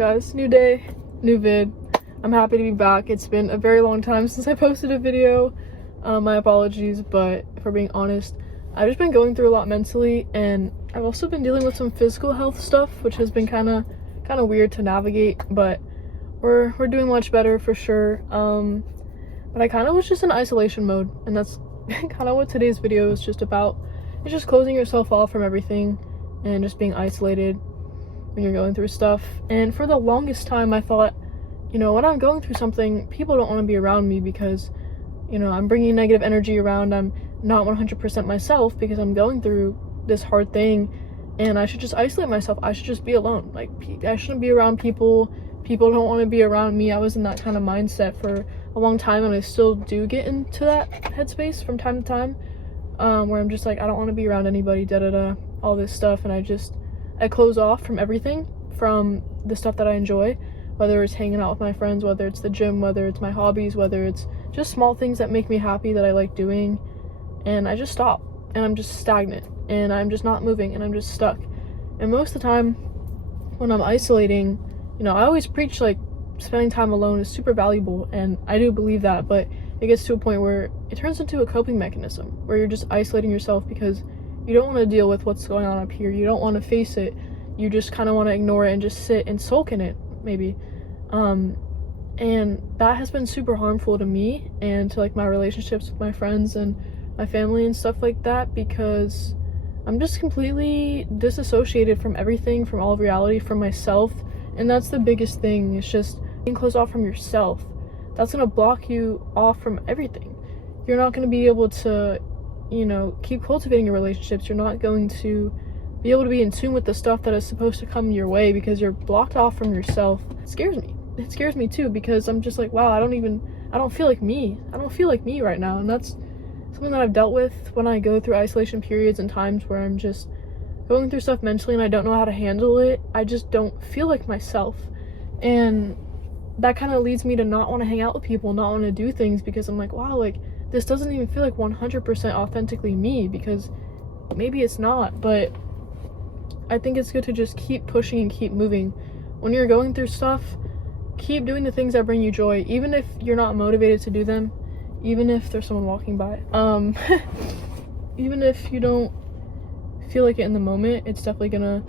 guys, new day, new vid. I'm happy to be back. It's been a very long time since I posted a video. My apologies, but if we're being honest, I've just been going through a lot mentally, and I've also been dealing with some physical health stuff, which has been kind of weird to navigate, but we're doing much better for sure. But I kind of was just in isolation mode, and that's kind of what today's video is just about. It's just closing yourself off from everything and just being isolated when you're going through stuff. And for the longest time I thought, when I'm going through something, people don't want to be around me because I'm bringing negative energy around. I'm not 100% myself because I'm going through this hard thing, and I should just isolate myself. I should just be alone. Like, I shouldn't be around people. People don't want to be around me. I was in that kind of mindset for a long time, and I still do get into that headspace from time to time, where I'm just like, I don't want to be around anybody, all this stuff. And I close off from everything, from the stuff that I enjoy, whether it's hanging out with my friends, whether it's the gym, whether it's my hobbies, whether it's just small things that make me happy that I like doing. And I just stop, and I'm just stagnant, and I'm just not moving, and I'm just stuck. And most of the time when I'm isolating, I always preach like spending time alone is super valuable, and I do believe that, but it gets to a point where it turns into a coping mechanism where you're just isolating yourself because you don't want to deal with what's going on up here. You don't want to face it. You just kind of want to ignore it and just sit and sulk in it, maybe. And that has been super harmful to me and to like my relationships with my friends and my family and stuff like that, because I'm just completely disassociated from everything, from all of reality, from myself. And that's the biggest thing. It's just being closed off from yourself. That's going to block you off from everything. You're not going to be able to keep cultivating your relationships. You're not going to be able to be in tune with the stuff that is supposed to come your way because you're blocked off from yourself. It scares me. It scares me too, because I'm just like, wow, I don't feel like me. I don't feel like me right now. And that's something that I've dealt with when I go through isolation periods and times where I'm just going through stuff mentally and I don't know how to handle it. I just don't feel like myself. And that kind of leads me to not want to hang out with people, not want to do things, because I'm like, wow, like, this doesn't even feel like 100% authentically me, because maybe it's not. But I think it's good to just keep pushing and keep moving. When you're going through stuff, keep doing the things that bring you joy, even if you're not motivated to do them, even if there's someone walking by. Even if you don't feel like it in the moment, it's definitely gonna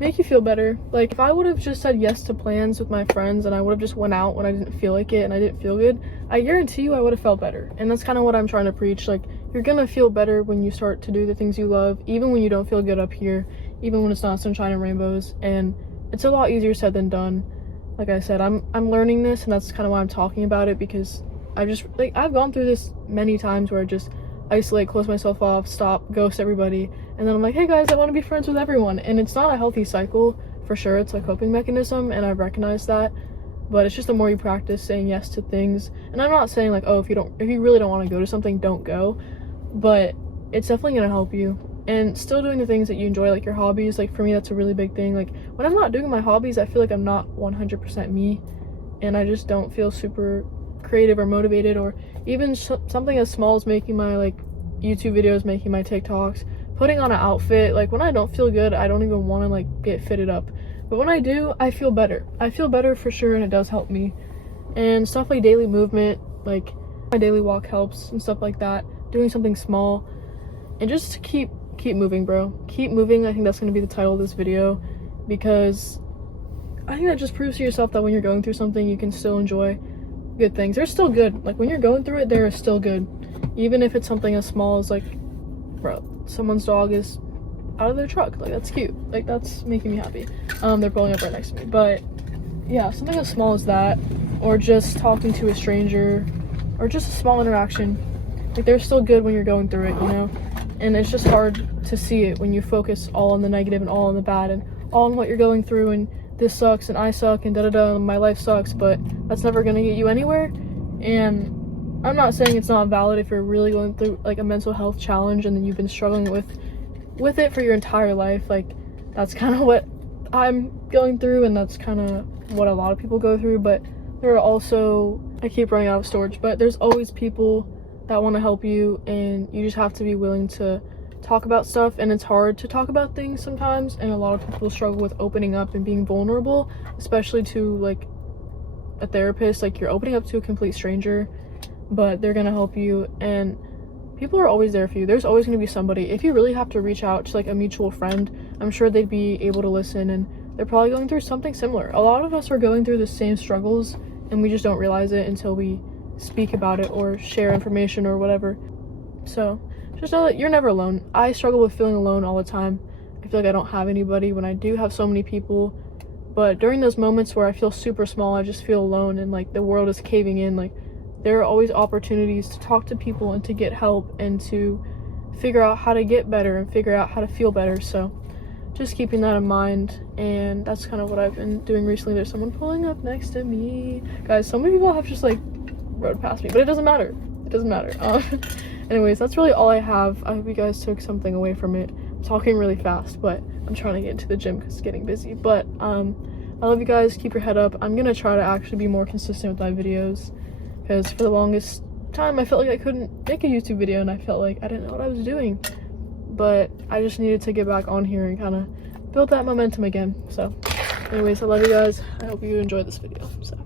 make you feel better. Like, if I would have just said yes to plans with my friends and I would have just went out when I didn't feel like it and I didn't feel good, I guarantee you I would have felt better. And that's kind of what I'm trying to preach. Like, you're gonna feel better when you start to do the things you love, even when you don't feel good up here, even when it's not sunshine and rainbows. And it's a lot easier said than done. Like I said, I'm learning this, and that's kind of why I'm talking about it, because I've gone through this many times where I just isolate, close myself off, stop, ghost everybody, and then I'm like, hey guys, I want to be friends with everyone. And it's not a healthy cycle, for sure. It's a coping mechanism, and I've recognized that. But it's just the more you practice saying yes to things. And I'm not saying like, oh, if you really don't want to go to something, don't go, but it's definitely gonna help you. And still doing the things that you enjoy, like your hobbies. Like, for me, that's a really big thing. Like, when I'm not doing my hobbies, I feel like I'm not 100% me, and I just don't feel super creative or motivated. Or even something as small as making my like YouTube videos, making my TikToks, putting on an outfit. Like, when I don't feel good, I don't even want to like get fitted up, but when I do, I feel better for sure, and it does help me. And stuff like daily movement, like my daily walk helps and stuff like that. Doing something small, and just to keep moving, bro. Keep moving. I think that's going to be the title of this video, because I think that just proves to yourself that when you're going through something, you can still enjoy good things. They're still good. Like, when you're going through it, they're still good, even if it's something as small as like, bro, someone's dog is out of their truck. Like, that's cute. Like, that's making me happy. They're pulling up right next to me. But yeah, something as small as that, or just talking to a stranger, or just a small interaction, like, they're still good when you're going through it, and it's just hard to see it when you focus all on the negative and all on the bad and all on what you're going through, and this sucks and I suck and and my life sucks. But that's never going to get you anywhere. And I'm not saying it's not valid if you're really going through like a mental health challenge and then you've been struggling with it for your entire life. Like, that's kind of what I'm going through, and that's kind of what a lot of people go through. But there are also, I keep running out of storage, but there's always people that want to help you, and you just have to be willing to talk about stuff, and it's hard to talk about things sometimes, and a lot of people struggle with opening up and being vulnerable, especially to like a therapist. Like, you're opening up to a complete stranger, but they're gonna help you, and people are always there for you. There's always gonna be somebody. If you really have to reach out to like a mutual friend, I'm sure they'd be able to listen, and they're probably going through something similar. A lot of us are going through the same struggles, and we just don't realize it until we speak about it or share information or whatever. So just know that you're never alone. I struggle with feeling alone all the time. I feel like I don't have anybody when I do have so many people. But during those moments where I feel super small, I just feel alone and like the world is caving in, like there are always opportunities to talk to people and to get help and to figure out how to get better and figure out how to feel better. So just keeping that in mind, and that's kind of what I've been doing recently. There's someone pulling up next to me. Guys, so many people have just like rode past me, but it doesn't matter. It doesn't matter. Anyways, that's really all I have. I hope you guys took something away from it. I'm talking really fast, but I'm trying to get into the gym because it's getting busy. But I love you guys. Keep your head up. I'm gonna try to actually be more consistent with my videos, because for the longest time I felt like I couldn't make a YouTube video, and I felt like I didn't know what I was doing. But I just needed to get back on here and kind of build that momentum again. So anyways, I love you guys. I hope you enjoyed this video. So